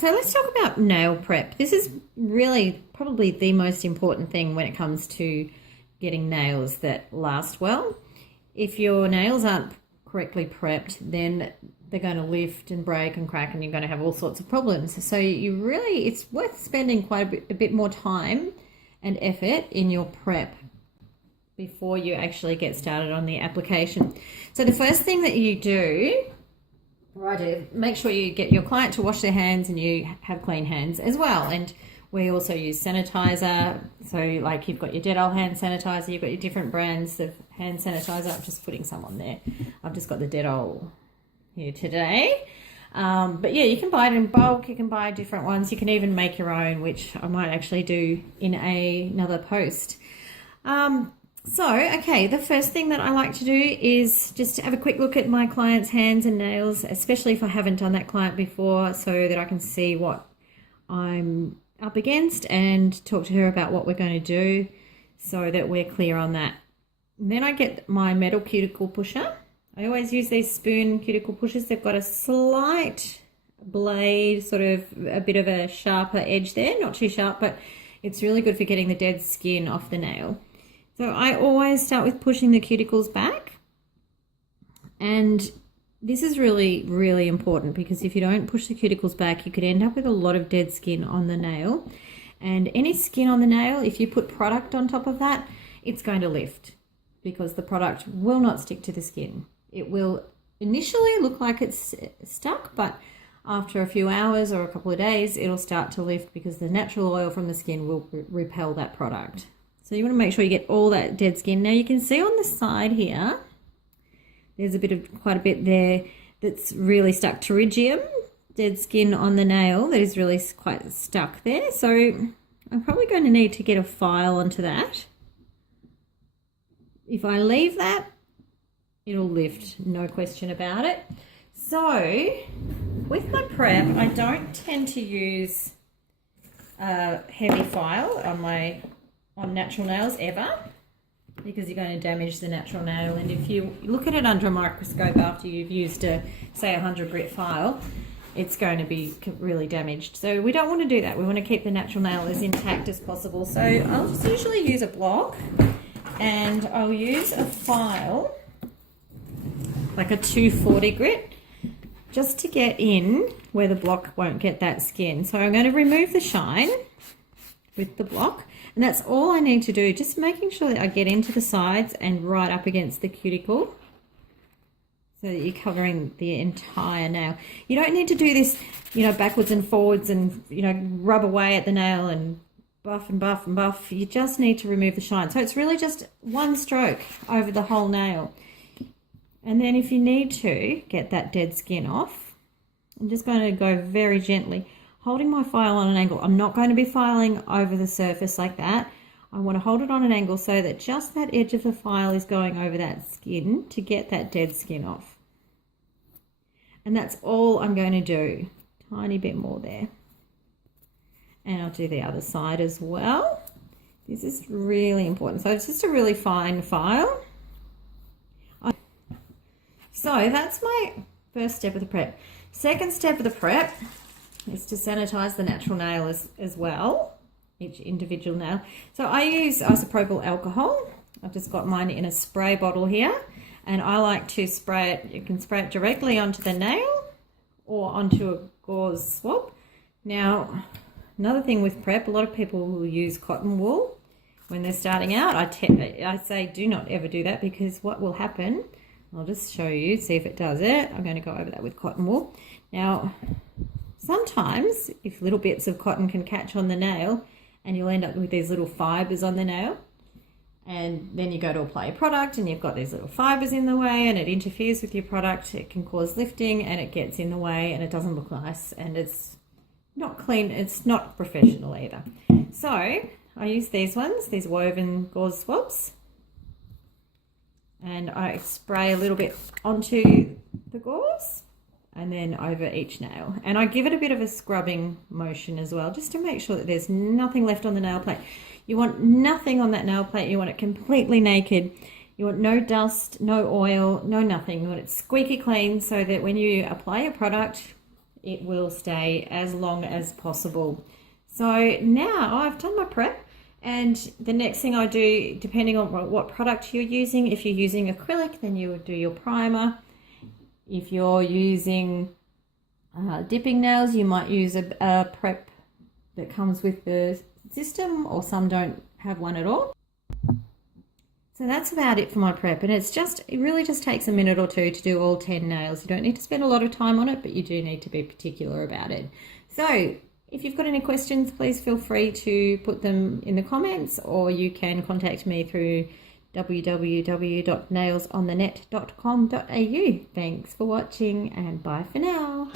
so let's talk about nail prep. This is really probably the most important thing when it comes to getting nails that last well. If your nails aren't correctly prepped, then they're going to lift and break and crack, and you're going to have all sorts of problems. So it's worth spending quite a bit more time and effort in your prep before you actually get started on the application. So the first thing that you do, make sure you get your client to wash their hands and you have clean hands as well. And we also use sanitizer. So like you've got your Dettol hand sanitizer, you've got your different brands of hand sanitizer. I'm just putting some on there. I've just got the Dettol here today. But yeah, you can buy it in bulk. You can buy different ones. You can even make your own, which I might actually do in another post. Okay, the first thing that I like to do is just to have a quick look at my client's hands and nails, especially if I haven't done that client before, so that I can see what I'm up against and talk to her about what we're going to do so that we're clear on that. And then I get my metal cuticle pusher. I always use these spoon cuticle pushers. They've got a slight blade, sort of a bit of a sharper edge there, not too sharp, but it's really good for getting the dead skin off the nail. So I always start with pushing the cuticles back, and this is really, really important because if you don't push the cuticles back, you could end up with a lot of dead skin on the nail, and any skin on the nail, if you put product on top of that, it's going to lift because the product will not stick to the skin. It will initially look like it's stuck, but after a few hours or a couple of days, it'll start to lift because the natural oil from the skin will repel that product. So you want to make sure you get all that dead skin. Now you can see on the side here, there's quite a bit there that's really stuck. Pterygium, dead skin on the nail that is really quite stuck there. So I'm probably going to need to get a file onto that. If I leave that, it'll lift, no question about it. So with my prep, I don't tend to use a heavy file on natural nails ever, because you're going to damage the natural nail. And if you look at it under a microscope after you've used a 100 grit file, it's going to be really damaged. So we don't want to do that. We want to keep the natural nail as intact as possible. So I'll just usually use a block, and I'll use a file like a 240 grit just to get in where the block won't get that skin. So I'm going to remove the shine with the block. And that's all I need to do, just making sure that I get into the sides and right up against the cuticle so that you're covering the entire nail. You don't need to do this, backwards and forwards and, rub away at the nail and buff and buff and buff. You just need to remove the shine. So it's really just one stroke over the whole nail. And then if you need to get that dead skin off, I'm just going to go very gently, holding my file on an angle. I'm not going to be filing over the surface like that. I want to hold it on an angle so that just that edge of the file is going over that skin to get that dead skin off. And that's all I'm going to do. Tiny bit more there. And I'll do the other side as well. This is really important. So it's just a really fine file. So that's my first step of the prep. Second step of the prep is to sanitize the natural nail as well, each individual nail. So I use isopropyl alcohol. I've just got mine in a spray bottle here, and I like to spray it. You can spray it directly onto the nail or onto a gauze swab. Now, another thing with prep, a lot of people will use cotton wool when they're starting out. I say do not ever do that, because what will happen, I'll just show you, see if it does it. I'm going to go over that with cotton wool. Now, sometimes if little bits of cotton can catch on the nail, and you'll end up with these little fibers on the nail, and then you go to apply a product and you've got these little fibers in the way and it interferes with your product. It can cause lifting and it gets in the way and it doesn't look nice and it's not clean. It's not professional either. So I use these ones, these woven gauze swabs, and I spray a little bit onto the gauze and then over each nail. And I give it a bit of a scrubbing motion as well, just to make sure that there's nothing left on the nail plate. You want nothing on that nail plate. You want it completely naked. You want no dust, no oil, no nothing. You want it squeaky clean so that when you apply your product, it will stay as long as possible. So now I've done my prep, and the next thing I do, depending on what product you're using, if you're using acrylic, then you would do your primer. If you're using dipping nails, you might use a prep that comes with the system, or some don't have one at all. So that's about it for my prep, and it really just takes a minute or two to do all 10 nails. You don't need to spend a lot of time on it, but you do need to be particular about it. So if you've got any questions, please feel free to put them in the comments, or you can contact me through www.nailsonthenet.com.au. Thanks for watching, and bye for now.